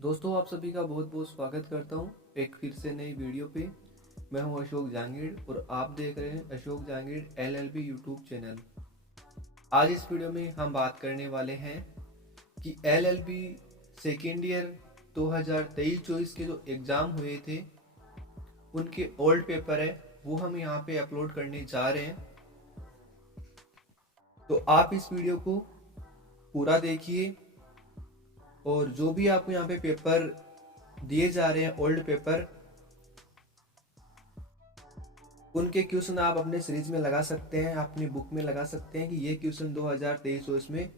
दोस्तों, आप सभी का बहुत बहुत स्वागत करता हूं एक फिर से नई वीडियो पे। मैं हूं अशोक जहांगीर और आप देख रहे हैं Ashok Jahangir LLB YouTube channel. आज इस वीडियो में हम बात करने वाले हैं कि एलएलबी सेकेंड ईयर 2023-24 के जो एग्ज़ाम हुए थे उनके ओल्ड पेपर है वो हम यहाँ पे अपलोड करने जा रहे हैं। तो आप इस वीडियो को पूरा देखिए और जो भी आपको यहाँ पे पेपर दिए जा रहे हैं ओल्ड पेपर, उनके क्वेश्चन आप अपने सीरीज में लगा सकते हैं, अपनी बुक में लगा सकते हैं कि ये क्वेश्चन 2023 में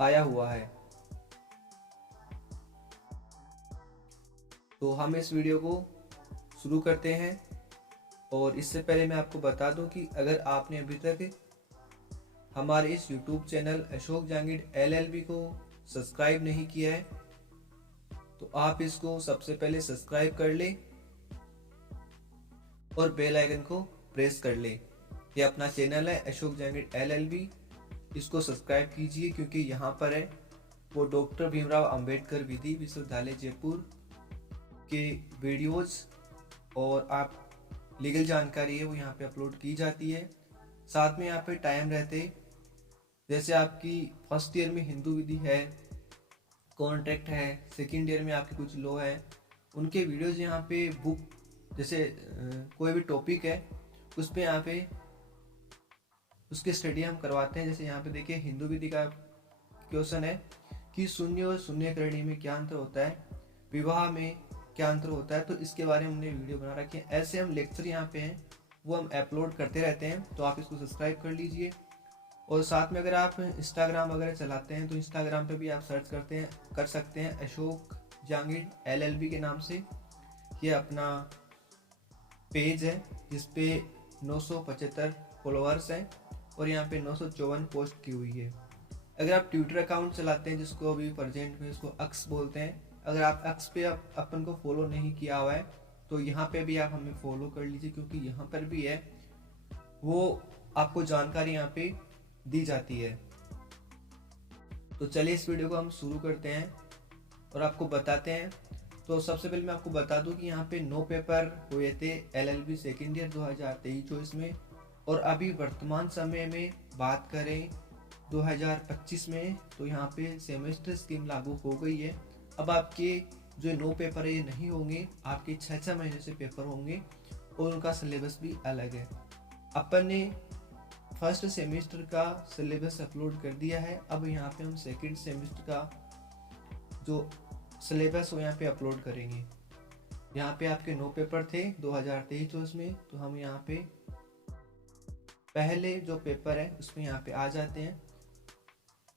आया हुआ है। तो हम इस वीडियो को शुरू करते हैं और इससे पहले मैं आपको बता दूं कि अगर आपने अभी तक हमारे इस YouTube channel Ashok Jahangir LLB को सब्सक्राइब नहीं किया है तो आप इसको सबसे पहले सब्सक्राइब कर ले और बेल आइकन को प्रेस कर ले। ये अपना चैनल है अशोक जहांगीर एलएलबी, इसको सब्सक्राइब कीजिए क्योंकि यहाँ पर है वो डॉक्टर भीमराव अंबेडकर विधि विश्वविद्यालय जयपुर के वीडियोस और आप लीगल जानकारी है वो यहाँ पे अपलोड की जाती है। साथ में यहाँ पे टाइम रहते जैसे आपकी फर्स्ट ईयर में हिंदू विधि है, कॉन्ट्रैक्ट है, सेकेंड ईयर में आपके कुछ लॉ है, उनके वीडियोस यहाँ पे बुक जैसे कोई भी टॉपिक है उस पे यहाँ पे उसके स्टडी हम करवाते हैं। जैसे यहाँ पे देखिए हिंदू विधि का क्वेश्चन है कि शून्य और शून्यकरणी में क्या अंतर होता है, विवाह में क्या अंतर होता है, तो इसके बारे में हमने वीडियो बना रखी है। ऐसे हम लेक्चर यहाँ पे हैं वो हम अपलोड करते रहते हैं, तो आप इसको सब्सक्राइब कर लीजिए। और साथ में अगर आप इंस्टाग्राम वगैरह चलाते हैं तो इंस्टाग्राम पे भी आप सर्च कर सकते हैं अशोक जहांगीर एलएलबी के नाम से। ये अपना पेज है जिसपे 975 फॉलोअर्स हैं और यहाँ पे 954 पोस्ट की हुई है। अगर आप ट्विटर अकाउंट चलाते हैं जिसको अभी प्रेजेंट में इसको एक्स बोलते हैं, अगर आप एक्स पे अपन को फॉलो नहीं किया हुआ है तो यहाँ पे भी आप हमें फॉलो कर लीजिए क्योंकि यहाँ पर भी है वो आपको जानकारी यहाँ पे दी जाती है। तो चलिए इस वीडियो को हम शुरू करते हैं और आपको बताते हैं। तो सबसे पहले मैं आपको बता दूं कि यहाँ पे 9 पेपर हुए थे एलएलबी सेकेंड ईयर 2023-24 में, और अभी वर्तमान समय में बात करें 2025 में तो यहाँ पे सेमेस्टर स्कीम लागू हो गई है। अब आपके जो 9 पेपर है ये नहीं होंगे, आपके 6-6 महीने से पेपर होंगे और उनका सिलेबस भी अलग है। अपन ने फर्स्ट सेमेस्टर का सिलेबस अपलोड कर दिया है, अब यहाँ पे हम सेकंड सेमेस्टर का जो सिलेबस वो यहाँ पे अपलोड करेंगे। यहाँ पे आपके 9 पेपर थे 2023-24 में, तो हम यहाँ पे पहले जो पेपर है उसमें यहाँ पे आ जाते हैं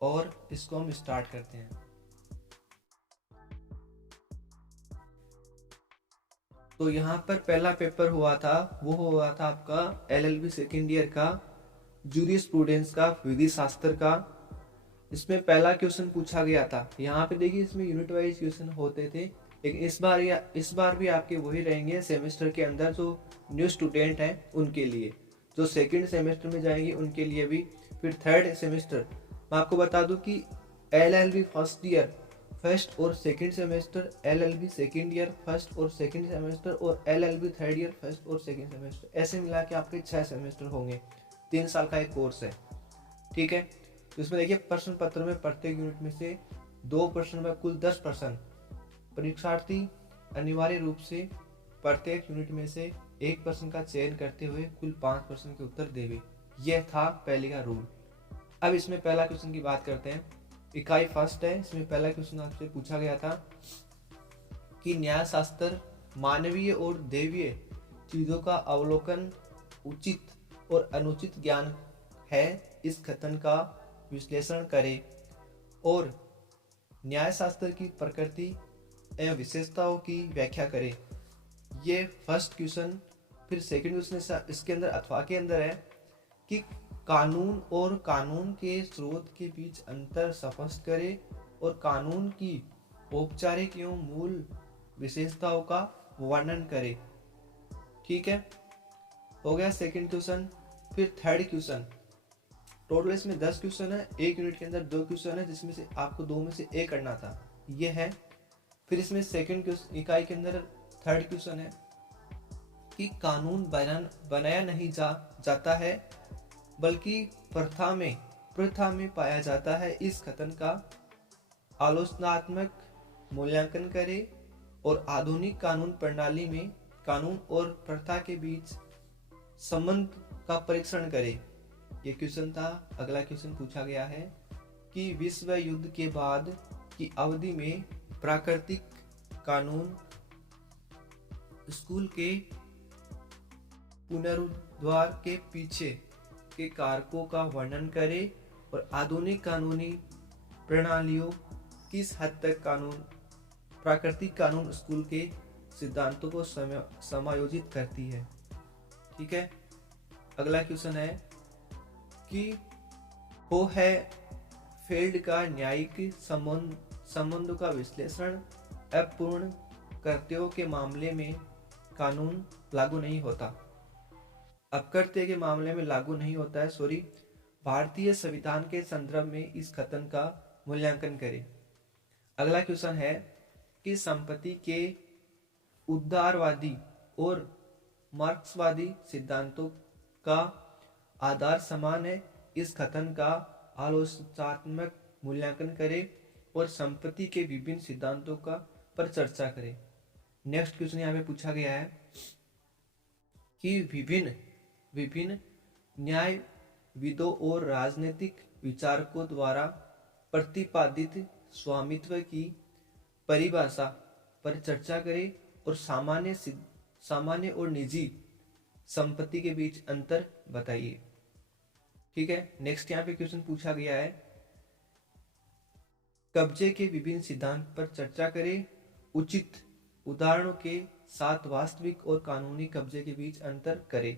और इसको हम स्टार्ट करते हैं। तो यहाँ पर पहला पेपर हुआ था वो हुआ था आपका एलएलबी सेकेंड ईयर का जूरिस्प्रूडेंस का, विधि शास्त्र का। इसमें पहला क्वेश्चन पूछा गया था। यहाँ पे देखिए इसमें यूनिट वाइज क्वेश्चन होते थे, लेकिन इस बार भी आपके वही रहेंगे सेमेस्टर के अंदर जो न्यू स्टूडेंट हैं उनके लिए, जो सेकंड सेमेस्टर में जाएंगे उनके लिए भी। फिर थर्ड सेमेस्टर मैं आपको बता दूं कि एलएलबी फर्स्ट ईयर फर्स्ट और second semester, LLB second year first और सेकंड सेमेस्टर और एलएलबी थर्ड ईयर फर्स्ट और सेकंड सेमेस्टर, ऐसे मिला के आपके 6 सेमेस्टर होंगे। 3 साल का एक कोर्स है, ठीक है। तो इसमें देखिए प्रश्न पत्र में प्रत्येक यूनिट में से 2 प्रश्न में कुल 10 प्रश्न, परीक्षार्थी अनिवार्य रूप से प्रत्येक यूनिट में से 1 प्रश्न का चयन करते हुए कुल 5 प्रश्न के उत्तर देवे। यह था पहले का रूल। अब इसमें पहला क्वेश्चन की बात करते हैं। इकाई फर्स्ट है, इसमें पहला क्वेश्चन आपसे पूछा गया था कि न्याय शास्त्र मानवीय और दैवीय चीजों का अवलोकन उचित और अनुचित ज्ञान है, इस कथन का विश्लेषण करें और न्याय शास्त्र की प्रकृति एवं विशेषताओं की व्याख्या करें। ये फर्स्ट क्वेश्चन। फिर सेकंड क्वेश्चन इसके अंदर अथवा के अंदर है कि कानून और कानून के स्रोत के बीच अंतर स्पष्ट करें और कानून की औपचारिक एवं मूल विशेषताओं का वर्णन करें। ठीक है, हो गया सेकंड क्वेश्चन। फिर थर्ड क्वेश्चन, टोटल इसमें 10 क्वेश्चन है, एक यूनिट के अंदर 2 क्वेश्चन है जिसमें से आपको 2 में से एक करना था, ये है। फिर इसमें सेकंड इकाई के अंदर थर्ड क्वेश्चन है कि कानून बनाया नहीं जाता है बल्कि प्रथा में पाया जाता है। इस कथन का आलोचनात्मक मूल्यांकन करें और आधुनिक कानून प्रणाली में कानून और प्रथा के बीच संबंध का परीक्षण करें। ये क्वेश्चन था। अगला क्वेश्चन पूछा गया है कि विश्व युद्ध के बाद की अवधि में प्राकृतिक कानून स्कूल के पुनरुद्धार के पीछे के कारकों का वर्णन करें और आधुनिक कानूनी प्रणालियों किस हद तक प्राकृतिक कानून स्कूल के सिद्धांतों को समायोजित करती है। ठीक है। अगला क्वेश्चन है कि फेल्ड का न्यायिक संबंधों का विश्लेषण अपूर्ण कर्तव्यों के मामले में कानून लागू नहीं होता। अपकर्तव्य के मामले में लागू नहीं होता है, सॉरी। भारतीय संविधान के संदर्भ में इस कथन का मूल्यांकन करें। अगला क्वेश्चन है कि संपत्ति के उदारवादी और मार्क्सवादी सिद्धांतों का आधार समान है। इस कथन का आलोचनात्मक मूल्यांकन करें और संपत्ति के विभिन्न सिद्धांतों पर चर्चा करें। नेक्स्ट क्वेश्चन यहाँ पे पूछा गया है कि विभिन्न न्यायविदों और राजनीतिक विचारकों द्वारा प्रतिपादित स्वामित्व की परिभाषा पर चर्चा करें और सामान्य और निजी संपत्ति के बीच अंतर बताइए। ठीक है। नेक्स्ट यहाँ पे क्वेश्चन पूछा गया है कब्जे के विभिन्न सिद्धांत पर चर्चा करें, उचित उदाहरणों के साथ वास्तविक और कानूनी कब्जे के बीच अंतर करें।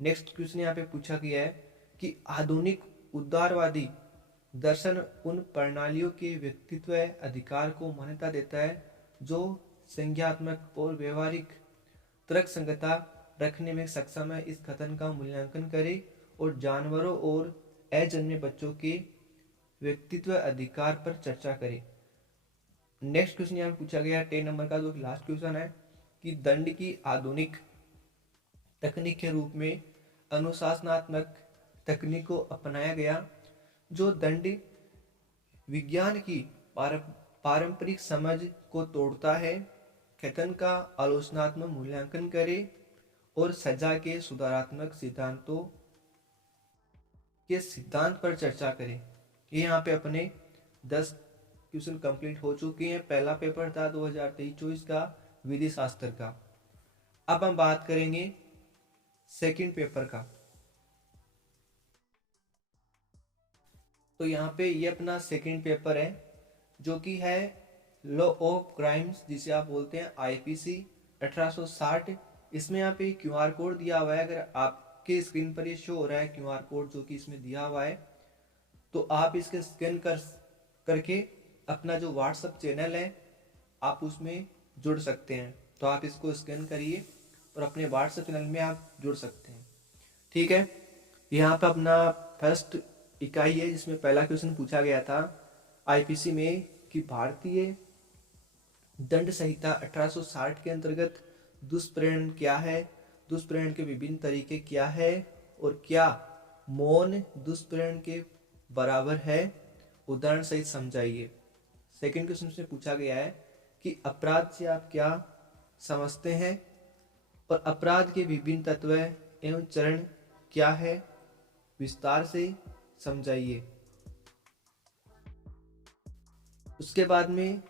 नेक्स्ट क्वेश्चन यहाँ पे पूछा गया है कि आधुनिक उदारवादी दर्शन उन प्रणालियों के व्यक्तित्व अधिकार को मान्यता देता है जो संज्ञात्मक और व्यवहारिक तर्कसंगतता रखने में सक्षम है। इस कथन का मूल्यांकन करें और जानवरों और अजन्मे बच्चों के व्यक्तित्व अधिकार पर चर्चा करें। नेक्स्ट क्वेश्चन यहाँ पूछा गया 10 नंबर का, जो लास्ट क्वेश्चन है कि दंड की आधुनिक तकनीक के रूप में अनुशासनात्मक तकनीक को अपनाया गया जो दंड विज्ञान की पारंपरिक समझ को तोड़ता है। कथन का आलोचनात्मक मूल्यांकन करें और सजा के सुधारात्मक सिद्धांतों के सिद्धांत पर चर्चा करें। ये यहाँ पे अपने 10 क्वेश्चन कंप्लीट हो चुके हैं। पहला पेपर था 2023-24 का विधि शास्त्र का। अब हम बात करेंगे सेकंड पेपर का। तो यहाँ पे ये अपना सेकंड पेपर है जो कि है लॉ ऑफ क्राइम्स, जिसे आप बोलते हैं आईपीसी 1860। इसमें यहाँ पे क्यूआर कोड दिया हुआ है। अगर आपके स्क्रीन पर ये शो हो रहा है क्यूआर कोड जो कि इसमें दिया हुआ है, तो आप इसके स्कैन करके अपना जो व्हाट्सएप चैनल है आप उसमें जुड़ सकते हैं। तो आप इसको स्कैन करिए और अपने व्हाट्सएप चैनल में आप जुड़ सकते हैं। ठीक है। यहाँ पे अपना फर्स्ट इकाई है जिसमें पहला क्वेश्चन पूछा गया था आईपीसी में कि भारतीय दंड संहिता 1860 के अंतर्गत दुष्प्रेरण क्या है, दुष्प्रेरण के विभिन्न तरीके क्या है और क्या मौन दुष्प्रेरण के बराबर है, उदाहरण सहित समझाइए। सेकंड क्वेश्चन से पूछा गया है कि अपराध से आप क्या समझते हैं और अपराध के विभिन्न तत्व एवं चरण क्या है, विस्तार से समझाइए। उसके बाद में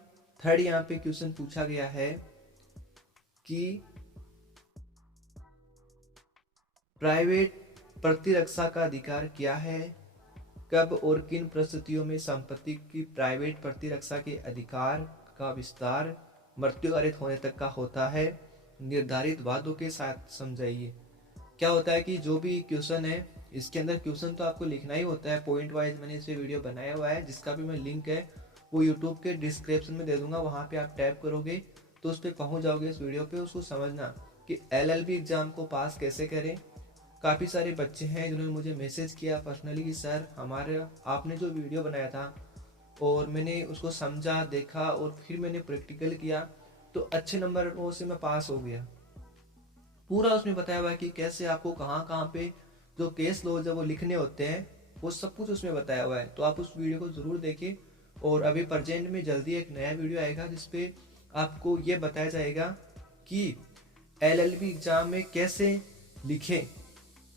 थर्ड यहाँ पे क्वेश्चन पूछा गया है कि प्राइवेट प्रतिरक्षा का अधिकार क्या है, कब और किन परिस्थितियों में संपत्ति की प्राइवेट प्रतिरक्षा के अधिकार का विस्तार मृत्यु अरित होने तक का होता है, निर्धारित वादों के साथ समझाइए। क्या होता है कि जो भी क्वेश्चन है इसके अंदर क्वेश्चन तो आपको लिखना ही होता है पॉइंट वाइज। मैंने इस पे वीडियो बनाया हुआ है जिसका भी मैं लिंक है वो यूट्यूब के डिस्क्रिप्शन में दे दूंगा। वहाँ पे आप टैप करोगे तो उस पर पहुँच जाओगे इस वीडियो पे। उसको समझना कि एलएलबी एग्जाम को पास कैसे करें। काफ़ी सारे बच्चे हैं जिन्होंने मुझे मैसेज किया पर्सनली कि सर आपने जो वीडियो बनाया था और मैंने उसको समझा, देखा और फिर मैंने प्रैक्टिकल किया, तो अच्छे नंबरों से मैं पास हो गया। पूरा उसमें बताया हुआ है कि कैसे आपको कहाँ कहाँ पे जो केस लॉ जब वो लिखने होते हैं, वो सब कुछ उसमें बताया हुआ है। तो आप उस वीडियो को ज़रूर देखें। और अभी प्रेजेंट में जल्दी एक नया वीडियो आएगा जिसपे आपको ये बताया जाएगा कि एलएलबी एग्ज़ाम में कैसे लिखें,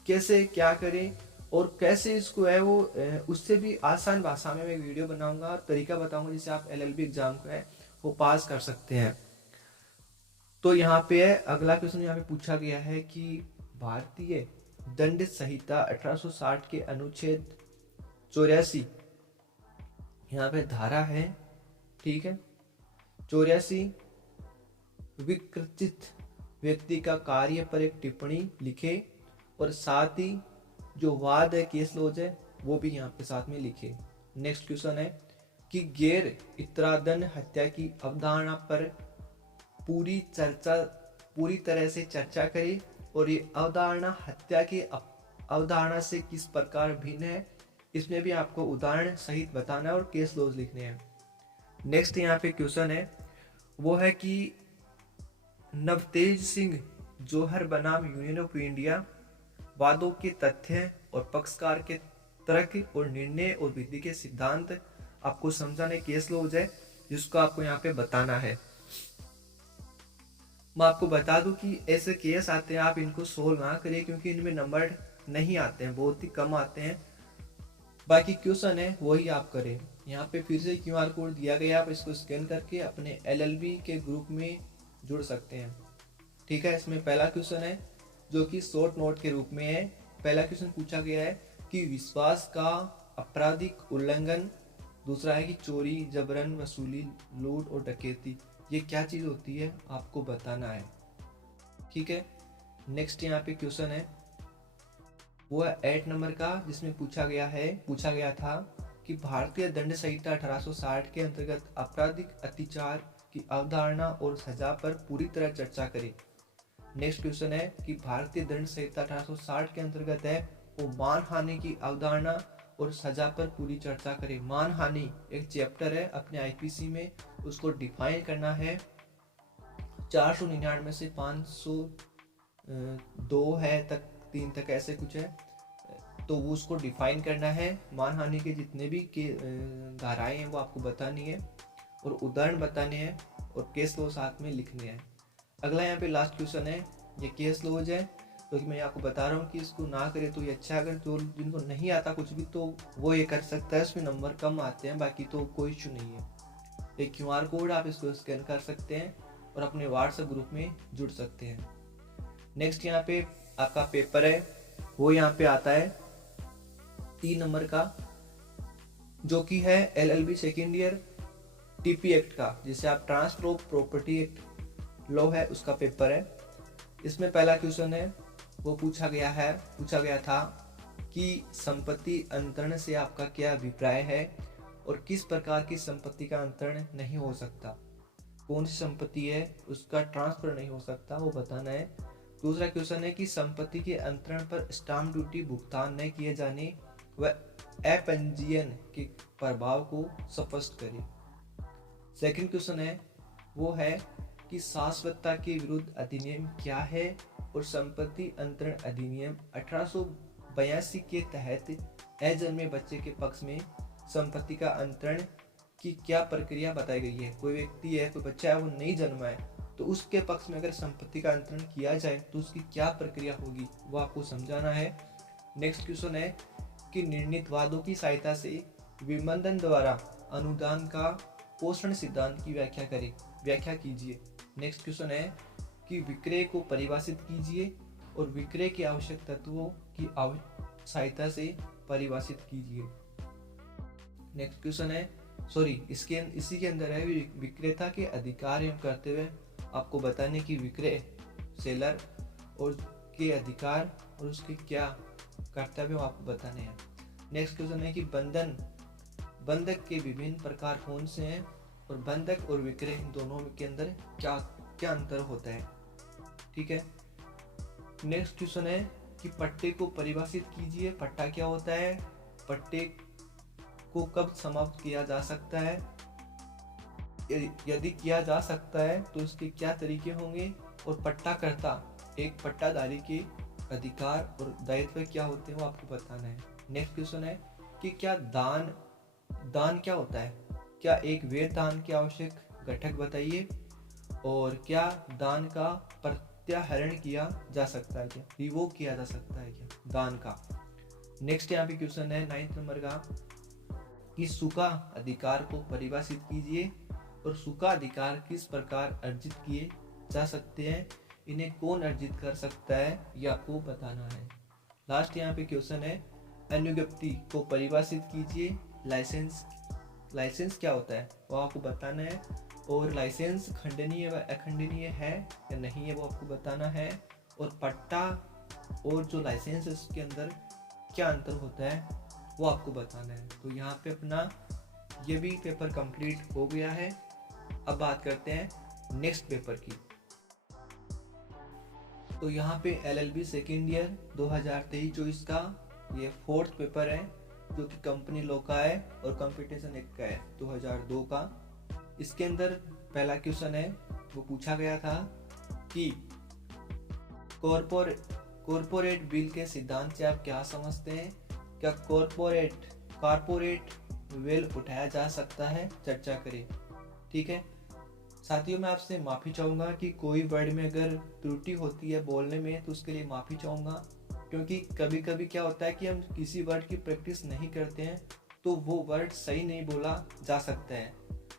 कैसे क्या करें और कैसे इसको है वो उससे भी आसान भाषा में मैं वीडियो बनाऊंगा और तरीका बताऊंगा जिससे आप एलएलबी एग्ज़ाम को है वो पास कर सकते हैं। तो यहाँ पे है अगला क्वेश्चन, यहाँ पे पूछा गया है कि भारतीय दंड संहिता 1860 के अनुच्छेद 84, यहाँ पे धारा है, ठीक है, 84, विकृतित व्यक्ति का कार्य पर एक टिप्पणी लिखे और साथ ही जो वाद है, केस लॉज है, वो भी यहाँ पे साथ में लिखे। नेक्स्ट क्वेश्चन है कि गैर इतरादन हत्या की अवधारणा पर पूरी तरह से चर्चा करें और ये अवधारणा हत्या की अवधारणा से किस प्रकार भिन्न है, इसमें भी आपको उदाहरण सहित बताना है और केस लॉज लिखने हैं। नेक्स्ट यहाँ पे क्वेश्चन है वो है कि नवतेज सिंह जौहर बनाम यूनियन ऑफ इंडिया वादों के तथ्य और पक्षकार के तर्क और निर्णय और विधि के सिद्धांत आपको समझाने केस लॉज है जिसको आपको यहाँ पे बताना है। मैं आपको बता दूं कि ऐसे केस आते हैं, आप इनको सोल्व ना करिए क्योंकि इनमें नंबर नहीं आते हैं, बहुत ही कम आते हैं। बाकी क्वेश्चन है वही आप करें। यहाँ पे फिर से क्यूआर कोड दिया गया, आप इसको स्कैन करके अपने एलएलबी के ग्रुप में जुड़ सकते हैं, ठीक है। इसमें पहला क्वेश्चन है जो कि शॉर्ट नोट के रूप में है। पहला क्वेश्चन पूछा गया है कि विश्वास का आपराधिक उल्लंघन, दूसरा है कि चोरी, जबरन वसूली, लूट और डकैती, ये क्या चीज़ होती है आपको बताना है, ठीक है। नेक्स्ट यहाँ पे क्वेश्चन है वो है 8 नंबर का, जिसमें पूछा गया था कि भारतीय दंड संहिता 1860 के अंतर्गत आपराधिक अत्याचार की अवधारणा और सजा पर पूरी तरह चर्चा करें। नेक्स्ट क्वेश्चन है कि भारतीय दंड संहिता 1860 के अंतर्गत है वो मानहानि की अवधारणा और सजा पर पूरी चर्चा करें। मानहानि एक चैप्टर है अपने आईपीसी में, उसको डिफाइन करना है। 499 से 502 है तक 3 तक ऐसे कुछ है, तो वो उसको डिफाइन करना है। मानहानि के जितने भी के धाराएं हैं वो आपको बतानी है और उदाहरण बताने हैं और केस लॉ साथ में लिखने हैं। अगला यहाँ पे लास्ट क्वेश्चन है, ये केस लॉज है, तो मैं आपको बता रहा हूँ कि इसको ना करे तो ये अच्छा है। अगर जो जिनको नहीं आता कुछ भी तो वो ये कर सकता है, उसमें नंबर कम आते हैं, बाकी तो कोई इशू नहीं है। एक क्यूआर कोड आप इसको स्कैन कर सकते हैं और अपने व्हाट्सएप ग्रुप में जुड़ सकते हैं। नेक्स्ट यहाँ पे आपका पेपर है वो यहाँ पे आता है 3 नंबर का, जो कि है LLB second year TP act का, जिसे आप transfer of property act law है उसका पेपर है। इसमें पहला क्वेश्चन है वो पूछा गया था कि संपत्ति अंतरण से आपका क्या अभिप्राय है और किस प्रकार की संपत्ति का अंतरण नहीं हो सकता, कौन सी संपत्ति है उसका ट्रांसफर नहीं हो सकता, वो बताना है। दूसरा क्वेश्चन है कि संपत्ति के अंतरण पर स्टाम्प ड्यूटी भुगतान न किए जाने व अपंजीयन के प्रभाव को स्पष्ट करें। सेकंड क्वेश्चन है वो है कि शाश्वतता के विरुद्ध अधिनियम क्या है और संपत्ति अंतरण अधिनियम 1882 के तहत अजन्मे बच्चे के पक्ष में संपत्ति का अंतरण की क्या प्रक्रिया बताई गई है। कोई व्यक्ति है, कोई बच्चा है, वो नहीं जन्मा है, तो उसके पक्ष में अगर संपत्ति का अंतरण किया जाए तो उसकी क्या प्रक्रिया होगी, वो आपको समझाना है। नेक्स्ट क्वेश्चन है कि निर्णीत वादों की सहायता से विबंधन द्वारा अनुदान का पोषण सिद्धांत की व्याख्या कीजिए। नेक्स्ट क्वेश्चन है कि विक्रय को परिभाषित कीजिए और विक्रय के आवश्यक तत्वों की सहायता से परिभाषित कीजिए। नेक्स्ट क्वेश्चन है इसी के अंदर है विक्रेता के अधिकार एवं कर्तव्य आपको बताने की विक्रय सेलर और के अधिकार और उसके क्या कर्तव्य आपको बताने हैं। नेक्स्ट क्वेश्चन है कि बंधक के विभिन्न प्रकार कौन से हैं और बंधक और विक्रय इन दोनों के अंदर क्या अंतर होता है, ठीक है। नेक्स्ट क्वेश्चन है कि पट्टे को परिभाषित कीजिए। पट्टा क्या होता है, पट्टे को कब समाप्त किया जा सकता है, यदि किया जा सकता है तो उसके क्या तरीके होंगे, और पट्टाकर्ता एक पट्टाधारी के अधिकार और दायित्व क्या होते हैं वो आपको बताना है। नेक्स्ट क्वेश्चन है कि क्या दान दान क्या होता है, क्या एक वेद दान के आवश्यक घटक बताइए, और क्या दान का प्रत्याहरण किया जा सकता है, क्या रिवोक किया जा सकता है क्या दान का। नेक्स्ट यहाँ पे क्वेश्चन है 9th नंबर का कि सुका अधिकार को परिभाषित कीजिए, और सुका अधिकार किस प्रकार अर्जित किए जा सकते हैं, इन्हें कौन अर्जित कर सकता है, ये आपको बताना है। लास्ट यहाँ पे क्वेश्चन है अनुज्ञप्ति को परिभाषित कीजिए, लाइसेंस क्या होता है वो आपको बताना है, और लाइसेंस खंडनीय व अखंडनीय है या नहीं है वो आपको बताना है, और पट्टा और जो लाइसेंस है उसके अंदर क्या अंतर होता है वो आपको बताना है। तो यहाँ पे अपना ये भी पेपर कंप्लीट हो गया है। अब बात करते हैं नेक्स्ट पेपर की। तो यहाँ पे LLB सेकेंड ईयर 2023-24 का ये 4th पेपर है, जो कि कंपनी लॉ का है और कंपटीशन एक्ट का है 2002 का। इसके अंदर पहला क्वेश्चन है वो पूछा गया था कि कॉरपोरेट बिल के सिद्धांत से आप क्या समझते हैं, क्या कॉरपोरेट वेल उठाया जा सकता है, चर्चा करें। ठीक है साथियों, मैं आपसे माफ़ी चाहूँगा कि कोई वर्ड में अगर त्रुटि होती है बोलने में तो उसके लिए माफ़ी चाहूँगा, क्योंकि कभी कभी क्या होता है कि हम किसी वर्ड की प्रैक्टिस नहीं करते हैं तो वो वर्ड सही नहीं बोला जा सकता है।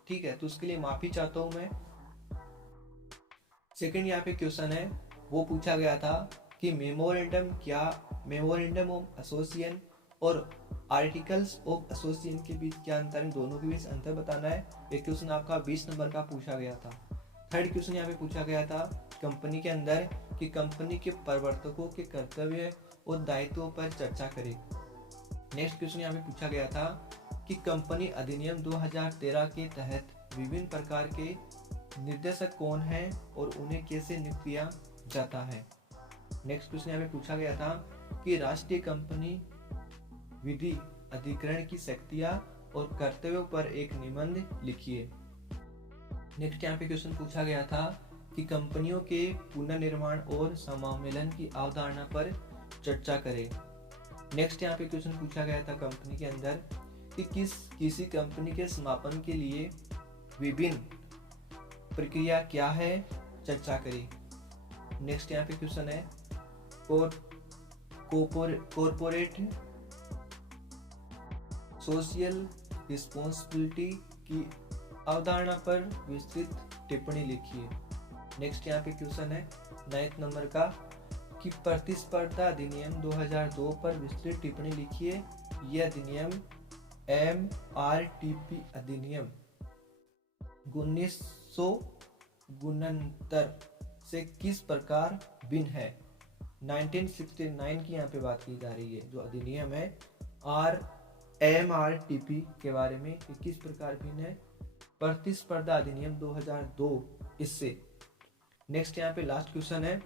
ठीक है, तो उसके लिए माफ़ी चाहता हूँ मैं। सेकंड यहाँ पे क्वेश्चन है वो पूछा गया था कि मेमोरेंडम ऑफ एसोसिएशन और आर्टिकल्स ऑफ एसोसिएशन के बीच क्या अंतर है, दोनों के बीच अंतर बताना है। एक क्वेश्चन आपका 20 नंबर का पूछा गया था। थर्ड क्वेश्चन यहाँ पे पूछा गया था कंपनी के अंदर कि कंपनी के प्रवर्तकों के कर्तव्य और दायित्वों पर चर्चा करें। नेक्स्ट क्वेश्चन यहाँ पे पूछा गया था कि कंपनी अधिनियम 2013 के तहत विभिन्न प्रकार के निर्देशक कौन हैं और उन्हें कैसे नियुक्त किया जाता है। नेक्स्ट क्वेश्चन यहाँ पे पूछा गया था कि राष्ट्रीय कंपनी विधि अधिकरण की शक्तियां और कर्तव्यों पर एक निबंध लिखिए। नेक्स्ट यहाँ पे क्वेश्चन पूछा गया था कि कंपनियों के पुनर्निर्माण और समामेलन की अवधारणा पर चर्चा करें। नेक्स्ट यहाँ पे क्वेश्चन पूछा गया था कंपनी के अंदर कि किसी कंपनी के समापन के लिए विभिन्न प्रक्रिया क्या है, चर्चा करें। नेक्स्ट यहाँ पे क्वेश्चन है कॉरपोरेट सोशल रिस्पॉन्सिबिलिटी की अवधारणा पर विस्तृत टिप्पणी लिखिए। नेक्स्ट यहाँ पे क्वेश्चन है 9th नंबर का कि प्रतिस्पर्धा अधिनियम 2002 पर विस्तृत टिप्पणी लिखिए। यह अधिनियम MRTP अधिनियम 1969 से किस प्रकार भिन्न है। 1969 की यहाँ पे बात की जा रही है, जो अधिनियम है MRTP के बारे में कि किस प्रकार भिन्न है। प्रतिस्पर्धा अधिनियम 2002 इससे। नेक्स्ट यहाँ पे लास्ट क्वेश्चन है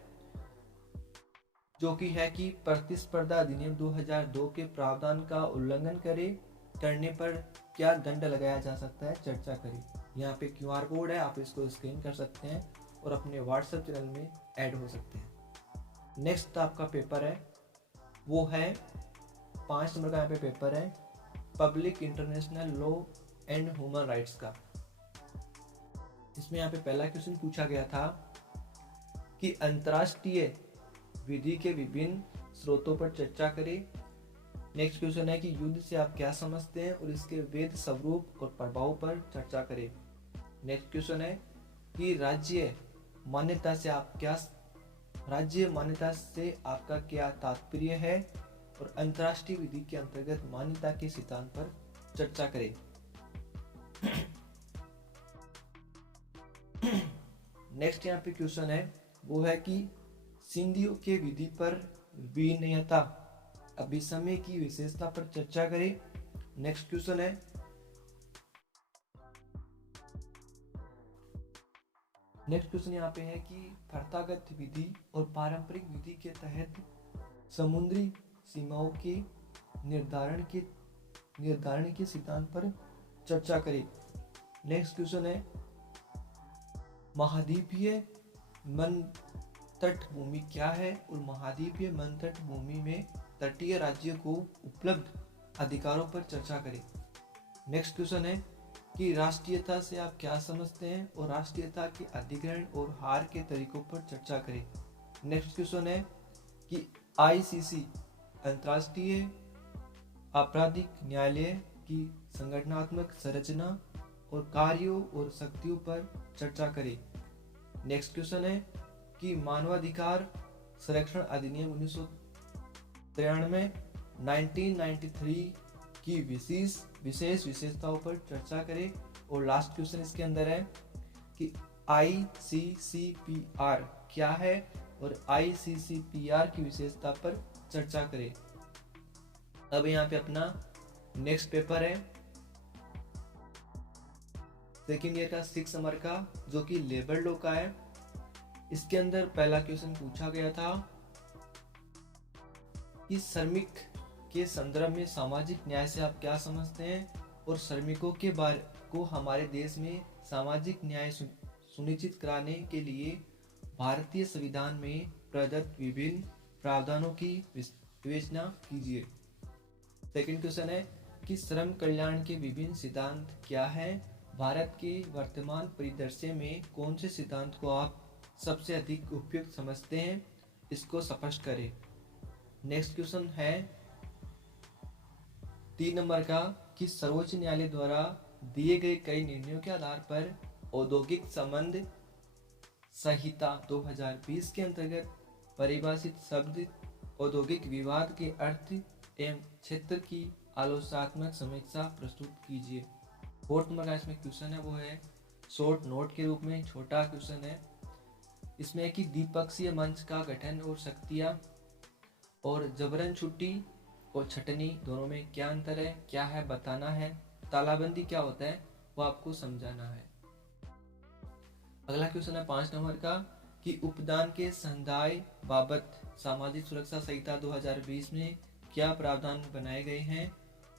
जो कि है कि प्रतिस्पर्धा अधिनियम 2002 के प्रावधान का उल्लंघन करने पर क्या दंड लगाया जा सकता है, चर्चा करें। यहाँ पे QR कोड है, आप इसको स्कैन कर सकते हैं और अपने WhatsApp चैनल में ऐड हो सकते हैं। नेक्स्ट आपका पेपर है वो है 5 नंबर का यहाँ पे पेपर है public international law and human rights का। इसमें यहाँ पे पहला क्वेश्चन पूछा गया था कि अंतर्राष्ट्रीय विधि के विभिन्न स्रोतों पर चर्चा करें। नेक्स्ट क्वेश्चन है कि युद्ध से आप क्या समझते हैं और इसके वैध स्वरूप और प्रभाव पर चर्चा करें। नेक्स्ट क्वेश्चन है कि राज्य मान्यता से आपका क्या तात्पर्य है और अंतर्राष्ट्रीय विधि के अंतर्गत मान्यता के सिद्धांत पर चर्चा करें। नेक्स्ट यहाँ पे क्वेश्चन है वो है कि सिंधियों के विधि पर विनियता अभिसमय की विशेषता पर चर्चा करें। नेक्स्ट क्वेश्चन है यहाँ पे है कि प्रथागत विधि और पारंपरिक विधि के तहत समुद्री सीमाओं के निर्धारण के सिद्धांत पर चर्चा करें। नेक्स्ट क्वेश्चन है, महाद्वीपीय मन तट भूमि क्या है और महाद्वीपीय मन तट भूमि में तटीय राज्यों को उपलब्ध अधिकारों पर चर्चा करें। नेक्स्ट क्वेश्चन है कि राष्ट्रीयता से आप क्या समझते हैं और राष्ट्रीयता के अधिग्रहण और हार के तरीकों पर चर्चा करें। नेक्स्ट क्वेश्चन है कि आईसीसी अंतर्राष्ट्रीय आपराधिक न्यायालय की संगठनात्मक संरचना और कार्यों और शक्तियों पर चर्चा करें। नेक्स्ट क्वेश्चन है कि मानवाधिकार संरक्षण अधिनियम 1993 1993 की विशेष विशेषताओं पर चर्चा करें। और लास्ट क्वेश्चन इसके अंदर है कि ICCPR क्या है और ICCPR की विशेषता पर चर्चा करें। अब यहाँ पे अपना नेक्स्ट पेपर है सेकेंड ईयर का 6 नंबर का, जो कि लेबर लॉ का है। इसके अंदर पहला क्वेश्चन पूछा गया था कि श्रमिक के संदर्भ में सामाजिक न्याय से आप क्या समझते हैं और श्रमिकों के बारे को हमारे देश में सामाजिक न्याय सुनिश्चित कराने के लिए भारतीय संविधान में प्रदत्त विभिन्न प्रावधानों की विवेचना कीजिए। सेकंड क्वेश्चन है कि श्रम कल्याण के विभिन्न सिद्धांत क्या हैं? भारत के वर्तमान परिदृश्य में कौन से सिद्धांत को आप सबसे अधिक उपयुक्त समझते हैं? इसको स्पष्ट करें। नेक्स्ट क्वेश्चन है 3 नंबर का कि सर्वोच्च न्यायालय द्वारा दिए गए कई निर्णयों के आधार पर औद्योगिक संबंध संहिता 2020 के अंतर्गत परिभाषित शब्द औद्योगिक विवाद के अर्थ एवं क्षेत्र की आलोचनात्मक समीक्षा प्रस्तुत कीजिए। 4 नंबर का इसमें क्वेश्चन है वो है शॉर्ट नोट के रूप में, छोटा क्वेश्चन है इसमें कि द्विपक्षीय मंच का गठन और शक्तियां और जबरन छुट्टी और छटनी दोनों में क्या अंतर है, क्या है बताना है। तालाबंदी क्या होता है वो आपको समझाना है। अगला क्वेश्चन है 5 नंबर का कि उपदान के संदाय बाबत सामाजिक सुरक्षा संहिता 2020 में क्या प्रावधान बनाए गए हैं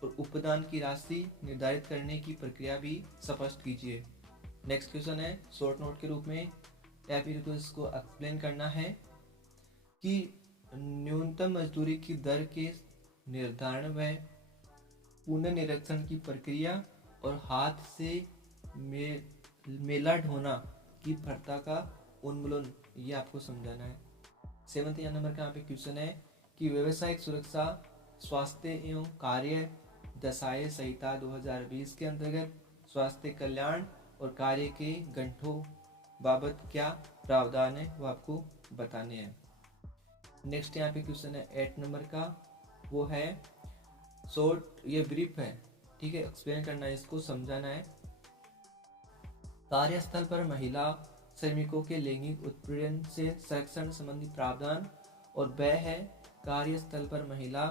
और उपदान की राशि निर्धारित करने की प्रक्रिया भी स्पष्ट कीजिए। नेक्स्ट क्वेश्चन है शॉर्ट नोट के रूप में या फिर इसको एक्सप्लेन करना है कि न्यूनतम मजदूरी की दर के निर्धारण व पुनर्निरीक्षण की प्रक्रिया और हाथ से मेला ढोना की प्रथा का उन्मूलन, ये आपको समझाना है। 7 नंबर का यहाँ पे क्वेश्चन है कि व्यावसायिक सुरक्षा स्वास्थ्य एवं कार्य दशाएं संहिता 2020 के अंतर्गत स्वास्थ्य कल्याण और कार्य के घंटों बाबत क्या प्रावधान है वो आपको बताने हैं। नेक्स्ट यहाँ पे क्वेश्चन है 8 नंबर का, वो है शॉर्ट, ये ब्रीफ है, ठीक है, एक्सप्लेन करना है, इसको समझाना है। कार्यस्थल पर महिला श्रमिकों के लैंगिक उत्पीड़न से संरक्षण संबंधी प्रावधान, और वह है कार्यस्थल पर महिला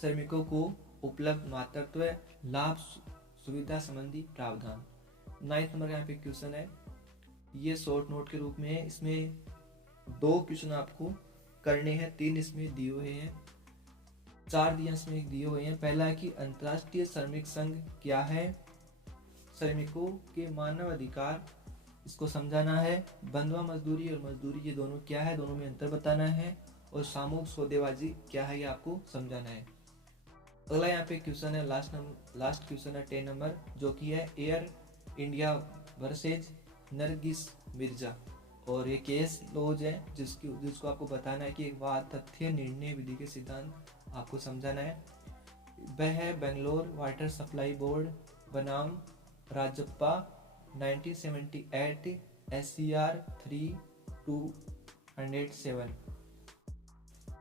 श्रमिकों को उपलब्ध मातृत्व लाभ सुविधा संबंधी प्रावधान। 9 नंबर का यहाँ पे क्वेश्चन है, ये शॉर्ट नोट के रूप में है। इसमें 2 क्वेश्चन आपको करने हैं, 3 इसमें दिए हुए हैं, 4 दिए इसमें दिए हुए हैं। पहला है कि अंतर्राष्ट्रीय श्रमिक संघ क्या है, श्रमिकों के मानव अधिकार, इसको समझाना है। बंधुआ मजदूरी और मजदूरी ये दोनों क्या है, दोनों में अंतर बताना है। और सामूहिक सौदेबाजी क्या है ये आपको समझाना है। अगला यहाँ पे क्वेश्चन है लास्ट क्वेश्चन है 10 नंबर, जो कि है air India versus Nargis Mirza, और ये केस लॉज है जिसको आपको बताना है कि एक वाद तथ्य निर्णय विधि के सिद्धांत आपको समझाना है। वह है बेंगलोर वाटर सप्लाई बोर्ड बनाम राजप्पा 1978 SCR 3207,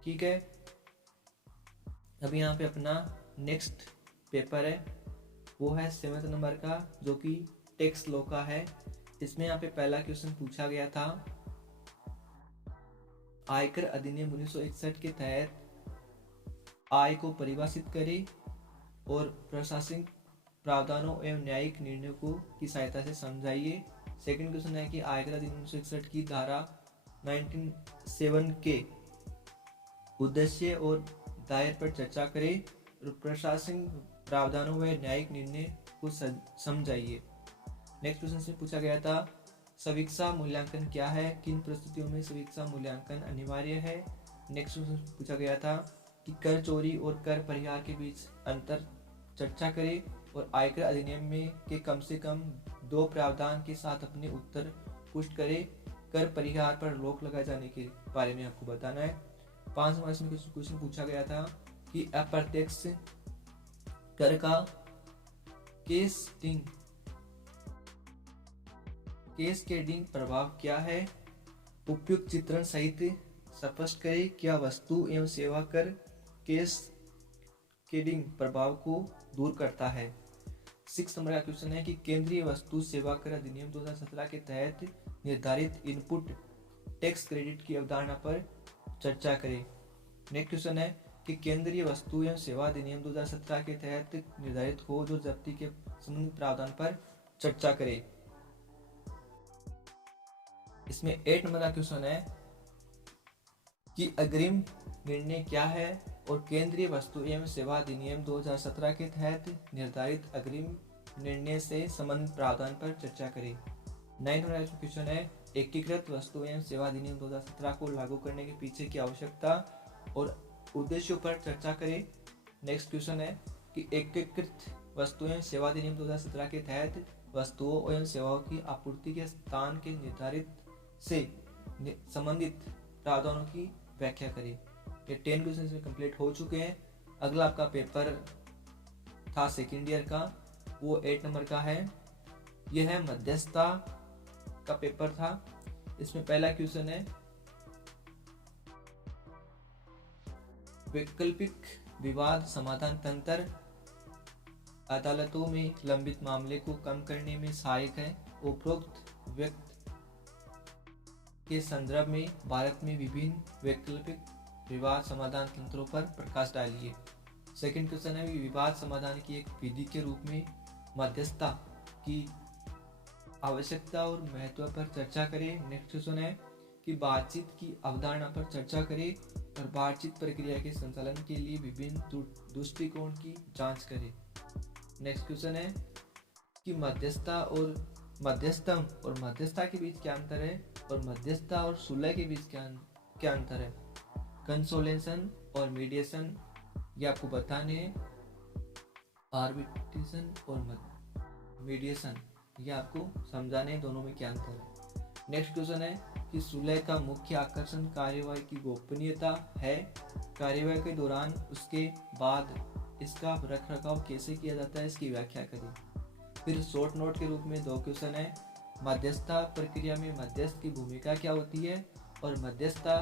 ठीक है। अभी यहाँ पे अपना नेक्स्ट पेपर है वो है 7 नंबर का, जो कि टैक्स लॉ का है। इसमें यहाँ पे पहला क्वेश्चन पूछा गया था, आयकर अधिनियम 1961 के तहत आय को परिभाषित करें और प्रशासनिक प्रावधानों एवं न्यायिक निर्णयों को की सहायता से समझाइए। सेकंड क्वेश्चन है कि आयकर अधिनियम 1961 की धारा 1907 के उद्देश्य और दायर पर चर्चा करें और प्रशासनिक प्रावधानों व न्यायिक निर्णय को समझाइए। नेक्स्ट क्वेश्चन से पूछा गया था समीक्षा मूल्यांकन क्या है, किन परिस्थितियों में समीक्षा मूल्यांकन अनिवार्य है। नेक्स्ट क्वेश्चन पूछा गया था कि कर चोरी और कर परिहार के बीच अंतर चर्चा करें और आयकर अधिनियम में के कम से कम 2 प्रावधान के साथ अपने उत्तर पुष्ट करें। कर परिहार पर रोक लगाए जाने के बारे में आपको बताना है। 5 मार्क्स में क्वेश्चन पूछा गया था कि अप्रत्यक्ष कर का कैस्केडिंग प्रभाव क्या है। उपयुक्त चित्रण सहित स्पष्ट करें क्या वस्तु एवं सेवा कर कैस्केडिंग प्रभाव को दूर करता है। 6 नंबर का क्वेश्चन है कि केंद्रीय वस्तु सेवा कर अधिनियम 2017 के तहत निर्धारित इनपुट टैक्स क्रेडिट की अवधारणा पर चर्चा करें। नेक्स्ट क्वेश्चन है कि केंद्रीय वस्तु एवं सेवा अधिनियम 2017 के तहत निर्धारित हो जो जब्ती के संबंधित प्रावधान पर चर्चा करें। इसमें 8 नंबर का क्वेश्चन है कि अग्रिम निर्णय क्या है और केंद्रीय वस्तु एवं सेवा अधिनियम 2017 के तहत निर्धारित अग्रिम निर्णय से संबंधित प्रावधान पर चर्चा करें। 9 नंबर का क्वेश्चन है एकीकृत वस्तु एवं सेवा अधिनियम 2017 को लागू करने के पीछे की आवश्यकता और उद्देश्यों पर चर्चा करें। नेक्स्ट क्वेश्चन है कि एकीकृत वस्तु एवं सेवा अधिनियम 2017 के तहत वस्तुओं एवं सेवाओं की आपूर्ति के स्थान के निर्धारित से संबंधित प्रावधानों की व्याख्या करें। ये 10 क्वेश्चन में कंप्लीट हो चुके हैं। अगला आपका पेपर था सेकेंड ईयर का, वो 8 नंबर का है। यह है मध्यस्थता का पेपर था। इसमें पहला क्वेश्चन है वैकल्पिक विवाद समाधान तंत्र अदालतों में लंबित मामले को कम करने में सहायक है। उपरोक्त व्यक्त के संदर्भ में भारत में विभिन्न वैकल्पिक विवाद समाधान तंत्रों पर प्रकाश डालिए। सेकंड क्वेश्चन है विवाद समाधान की एक विधि के रूप में मध्यस्थता की आवश्यकता और महत्व पर चर्चा करें। नेक्स्ट क्वेश्चन है कि बातचीत की अवधारणा पर चर्चा करें और बातचीत प्रक्रिया के संचालन के लिए विभिन्न दृष्टिकोण की जांच करें। नेक्स्ट क्वेश्चन है कि मध्यस्थता और मध्यस्थम और मध्यस्थता के बीच क्या अंतर है और मध्यस्थता और सुलह के बीच क्या अंतर है। कंसोलेशन और मीडिएशन ये आपको बताने हैं। आर्बिट्रेशन और मीडिएशन ये आपको समझाने दोनों में क्या अंतर है। नेक्स्ट क्वेश्चन है कि सुलह का मुख्य आकर्षण कार्यवाही की गोपनीयता है। कार्यवाही के दौरान उसके बाद इसका रखरखाव कैसे किया जाता है इसकी व्याख्या करें। फिर शॉर्ट नोट के रूप में 2 क्वेश्चन है मध्यस्थता प्रक्रिया में मध्यस्थ की भूमिका क्या होती है और मध्यस्थता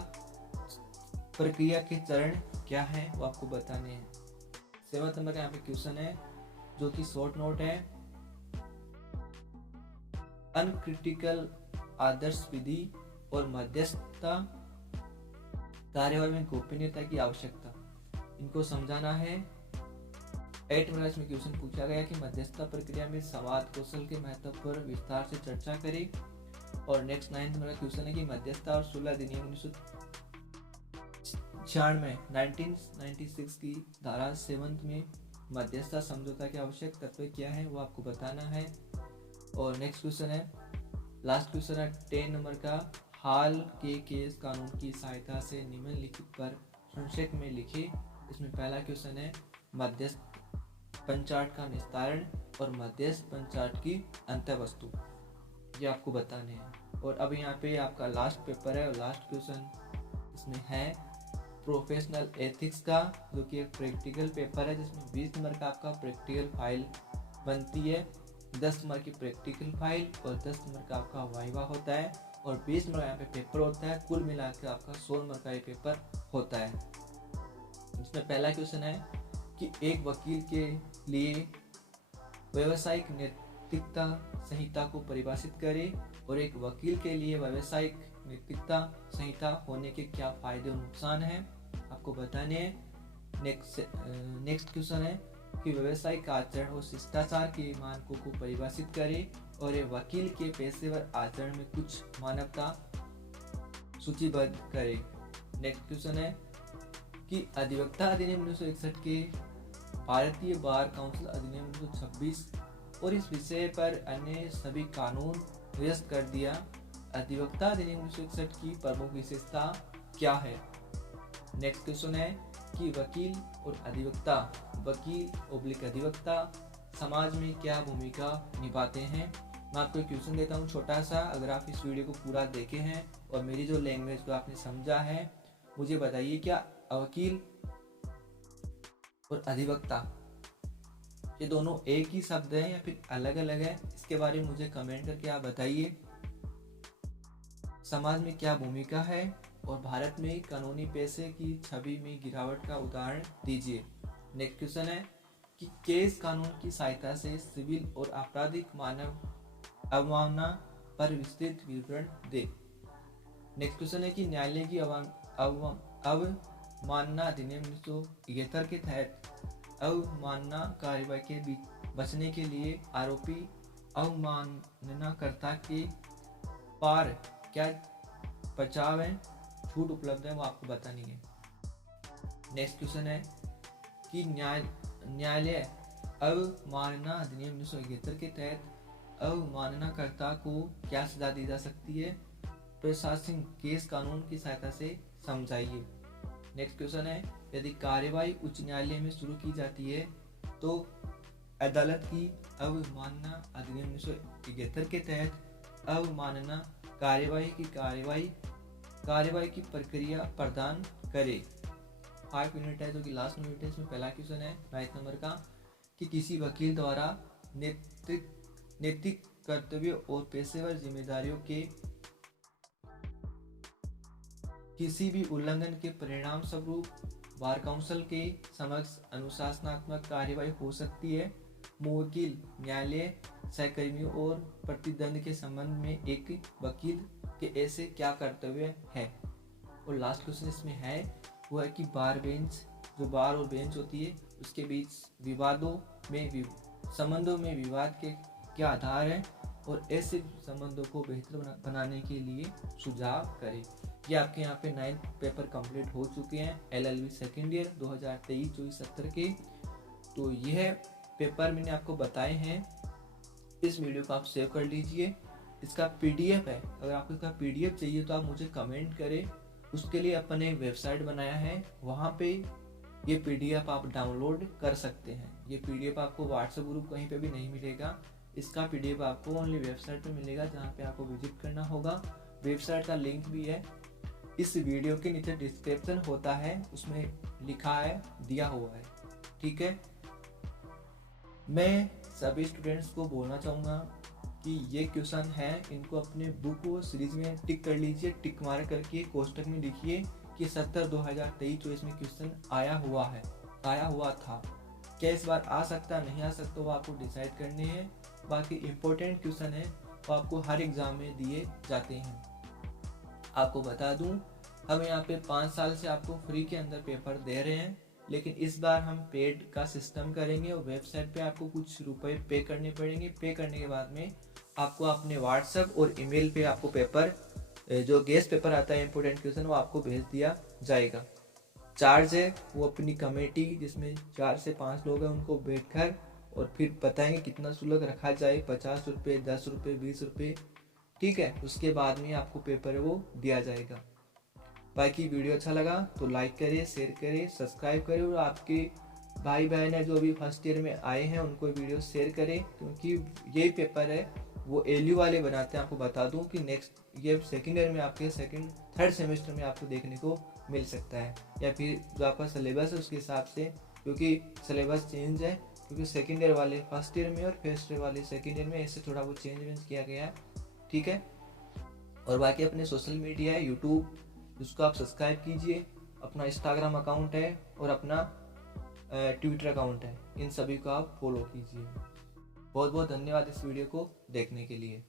प्रक्रिया के चरण क्या है वो आपको बताने हैं। 7 नंबर का यहाँ पे क्वेश्चन है जो कि शॉर्ट नोट है अनक्रिटिकल आदर्श विधि और मध्यस्थता कार्यवाही में गोपनीयता की आवश्यकता, इनको समझाना है। 8 नंबर में क्वेश्चन पूछा गया कि मध्यस्थता प्रक्रिया में संवाद कौशल के महत्व पर विस्तार से चर्चा करें। और नेक्स्ट 9 नंबर का क्वेश्चन है कि मध्यस्थता और सुलह अधिनियम 1996 की धारा 7 में मध्यस्थता समझौता के आवश्यक तत्व क्या है वो आपको बताना है। और नेक्स्ट क्वेश्चन है लास्ट क्वेश्चन है 10 नंबर का हाल के केस कानून की सहायता से निम्नलिखित पर संक्षेप में लिखे। इसमें पहला क्वेश्चन है मध्यस्थ पंचाट का निस्तारण और मध्यस्थ पंचाट की अंतःवस्तु, ये आपको बताने हैं। और अब यहाँ पे आपका लास्ट पेपर है और लास्ट क्वेश्चन इसमें है प्रोफेशनल एथिक्स का, जो कि एक प्रैक्टिकल पेपर है जिसमें 20 नंबर का आपका प्रैक्टिकल फाइल बनती है, 10 नंबर की प्रैक्टिकल फाइल और 10 नंबर का आपका वाइवा होता है और 20 नंबर यहाँ पे पेपर होता है। कुल मिलाकर आपका 100 नंबर का ये पेपर होता है। इसमें पहला क्वेश्चन है कि एक वकील के लिए व्यावसायिक नैतिकता संहिता को परिभाषित करें और एक वकील के लिए व्यावसायिक नैतिकता संहिता होने के क्या फायदे और नुकसान हैं आपको बताने हैं। नेक्स्ट क्वेश्चन है कि व्यावसायिक आचरण और शिष्टाचार के मानकों को परिभाषित करें और एक वकील के पेशेवर आचरण में कुछ मानवता सूचीबद्ध करें। नेक्स्ट क्वेश्चन है कि अधिवक्ता अधिनियम 1961 के भारतीय बार काउंसिल अधिनियम 1926 और इस विषय पर अन्य सभी कानून निरस्त कर दिया। अधिवक्ता अधिनियम 1961 की प्रमुख विशेषता क्या है? नेक्स्ट क्वेश्चन है कि वकील और अधिवक्ता, वकील / अधिवक्ता समाज में क्या भूमिका निभाते हैं। मैं आपको एक क्वेश्चन देता हूँ छोटा सा। अगर आप इस वीडियो को पूरा देखे हैं और मेरी जो लैंग्वेज को आपने समझा है, मुझे बताइए क्या वकील और अधिवक्ता ये दोनों एक ही शब्द हैं या फिर अलग अलग है? इसके बारे में मुझे कमेंट करके आप बताइए। समाज में क्या भूमिका है और भारत में कानूनी पेशे की छवि में गिरावट का उदाहरण दीजिए। नेक्स्ट क्वेश्चन है कि केस कानून की सहायता से सिविल और आपराधिक मानव अवमानना पर विस्तृत विवरण दे। नेक्स्ट क्वेश्चन है कि न्यायालय की अवमानना अधिनियम 1973 के तहत अवमानना कार्यवाही के बचने के लिए आरोपी अवमाननाकर्ता के पार क्या बचाव है, छूट उपलब्ध है, वो आपको बतानी है। नेक्स्ट क्वेश्चन है कि न्यायालय अवमानना अधिनियम 1971 के तहत अवमाननाकर्ता को क्या सजा दी जा सकती है? प्रशासनिक केस कानून की सहायता से समझाइए। नेक्स्ट क्वेश्चन है यदि कार्यवाही उच्च न्यायालय में शुरू की जाती है तो अदालत की अवमानना अधिनियम 1971 के तहत अवमानना कार्यवाही की प्रक्रिया प्रदान करे। 5 मिनट है जो कि लास्ट मिनट है। इसमें पहला क्वेश्चन है 9 नंबर का कि किसी वकील द्वारा नैतिक कर्तव्यों और पेशेवर जिम्मेदारियों के किसी भी उल्लंघन के परिणाम स्वरूप बार काउंसिल के समक्ष अनुशासनात्मक कार्यवाही हो सकती है। मुवक्किल न्यायालय सहकर्मियों और प्रतिद्वंद के संबंध में एक वकील के ऐसे क्या कर्तव्य है। और लास्ट क्वेश्चन इसमें है वो है कि बार बेंच, जो बार और बेंच होती है उसके बीच संबंधों में विवाद के क्या आधार है और ऐसे संबंधों को बेहतर बनाने के लिए सुझाव करें। ये आपके यहाँ पे 9th पेपर कंप्लीट हो चुके हैं LLB सेकेंड ईयर 2023-24 के। तो यह पेपर मैंने आपको बताए हैं। इस वीडियो को आप सेव कर लीजिए। इसका PDF है, अगर आपको इसका PDF चाहिए तो आप मुझे कमेंट करें। उसके लिए अपने वेबसाइट बनाया है, वहाँ पे ये PDF आप डाउनलोड कर सकते हैं। ये PDF आपको व्हाट्सएप ग्रुप कहीं पे भी नहीं मिलेगा। इसका PDF आपको ओनली वेबसाइट पे मिलेगा, जहाँ पे आपको विजिट करना होगा। वेबसाइट का लिंक भी है इस वीडियो के नीचे डिस्क्रिप्शन होता है, उसमें लिखा है, दिया हुआ है। ठीक है, मैं सभी स्टूडेंट्स को बोलना चाहूँगा कि ये क्वेश्चन है, इनको अपने बुक और सीरीज में टिक कर लीजिए। टिक मार करके कोष्टक में लिखिए कि 70/2023-24 में क्वेश्चन आया हुआ था। क्या इस बार आ सकता नहीं आ सकता वो आपको डिसाइड करने हैं। बाकी इम्पोर्टेंट क्वेश्चन है वो आपको हर एग्जाम में दिए जाते हैं। आपको बता दूं, हम यहाँ पे 5 साल से आपको फ्री के अंदर पेपर दे रहे हैं, लेकिन इस बार हम पेड का सिस्टम करेंगे और वेबसाइट पे आपको कुछ रुपए पे करने पड़ेंगे। पे करने के बाद में आपको अपने व्हाट्सएप और ईमेल पे आपको पेपर, जो गेस्ट पेपर आता है इंपोर्टेंट क्वेश्चन, वो आपको भेज दिया जाएगा। चार्ज है वो अपनी कमेटी जिसमें 4 से 5 लोग हैं उनको बैठकर और फिर बताएंगे कितना शुल्क रखा जाए, 50 रुपये, 10 रुपये, 20 रुपये। ठीक है, उसके बाद में आपको पेपर वो दिया जाएगा। बाकी वीडियो अच्छा लगा तो लाइक करिए, शेयर करिए, सब्सक्राइब करिए और आपके भाई बहन है जो अभी फर्स्ट ईयर में आए हैं उनको वीडियो शेयर करें, क्योंकि यही पेपर है वो एलयू वाले बनाते हैं। आपको बता दूं कि नेक्स्ट ये सेकेंड ईयर में आपके थर्ड सेमेस्टर में आपको देखने को मिल सकता है, या फिर जो आपका सिलेबस है उसके हिसाब से, क्योंकि सिलेबस चेंज है, क्योंकि सेकेंड ईयर वाले फर्स्ट ईयर में और फर्स्ट ईयर वाले सेकेंड ईयर में ऐसे थोड़ा वो चेंज किया गया है। ठीक है, और बाकी अपने सोशल मीडिया है यूट्यूब, उसको आप सब्सक्राइब कीजिए, अपना इंस्टाग्राम अकाउंट है और अपना ट्विटर अकाउंट है, इन सभी को आप फॉलो कीजिए। बहुत बहुत धन्यवाद इस वीडियो को देखने के लिए।